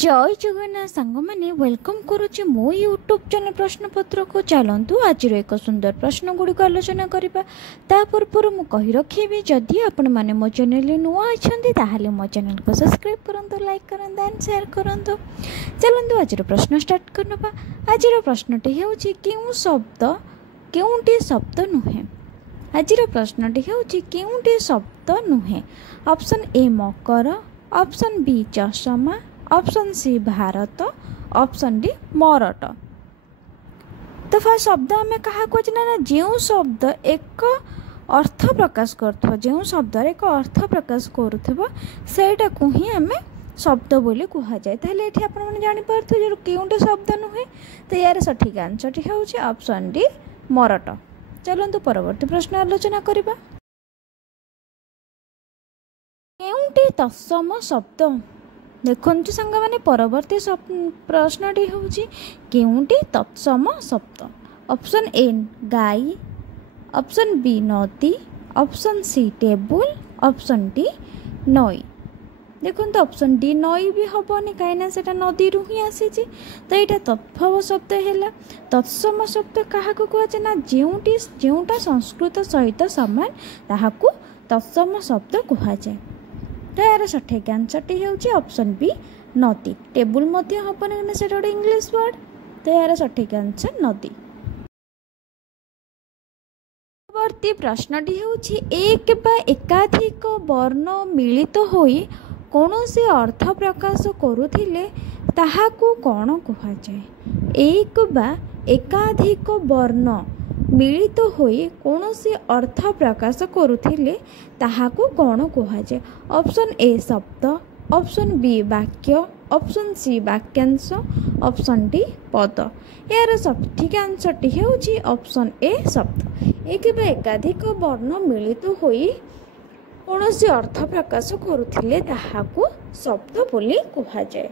जय जगन्नाथ सांग मैंने वेलकम करुच्ची मो यूट्यूब चैनल प्रश्नपत्र को चलतु आज एक सुंदर प्रश्न गुड़िक आलोचना करवा ता पूर्व मु कही रखी जदि आपण मैंने मो चैनल नुआ अच्छा मो चैनल को सब्सक्राइब करंतु लाइक करंतु एंड शेयर करंतु। चलतु आज प्रश्न स्टार्ट करवा। आज प्रश्नटी होउछि केउ शब्द केउटी शब्द नुहे। आज प्रश्नटी होउछि केउटी शब्द नुहे। ऑप्शन ए मकर, ऑप्शन बी चषमा, option C Bharat, option D मरट। तो फर्स्ट शब्द आम क्या कहना जो शब्द एक अर्थ प्रकाश कर जो शब्द एक अर्थ प्रकाश करूटा को ही आम शब्द बोली कहुए। ताहले ये आपने जापारे जो केउटे शब्द नुहे तो यार सठिक आंसर हूँ ऑप्शन डी मरट। चलतु परवर्ती प्रश्न आलोचना करवा। केउटी तत्सम शब्द देखु सांग मैंने परवर्ती प्रश्नटी हूँ केउटी तत्सम शब्द। ऑप्शन ए गाई, ऑप्शन बी नदी, option C table, option D नई। देखो ऑप्शन डी नई भी हेनी कहीं से नदी रू ही आसी तो यहाँ तत्भव शब्द है। तत्सम शब्द क्या कहुए ना जोटा संस्कृत सहित सामान ताहाकू तत्सम शब्द कहुए। तो यार सठिक आंसर टी हूँ ऑप्शन बी नदी। टेबुल हेनी से गोटे इंग्लीश वर्ड तो यार सठिक आंसर नदी। परवर्ती प्रश्नटी हूँ एक बा एकाधिक वर्ण मिलित होई कौनसी अर्थ प्रकाश करुथिले ताहाकू कौन कहुए। एक बा एकाधिक वर्ण मिलित होई कौनसी अर्थ प्रकाश करुथिले ताहाकू कौन कहुए। ऑप्शन ए शब्द, ऑप्शन बी वाक्य, ऑप्शन सी वाक्यांश, ऑप्शन डी पद। यार सठिक आंसर टी हूँ ऑप्शन ए शब्द। एक बा एकाधिक वर्ण मिलित होई कौनसी अर्थ प्रकाश करुथिले ताहाकू शब्द बोली कहुए।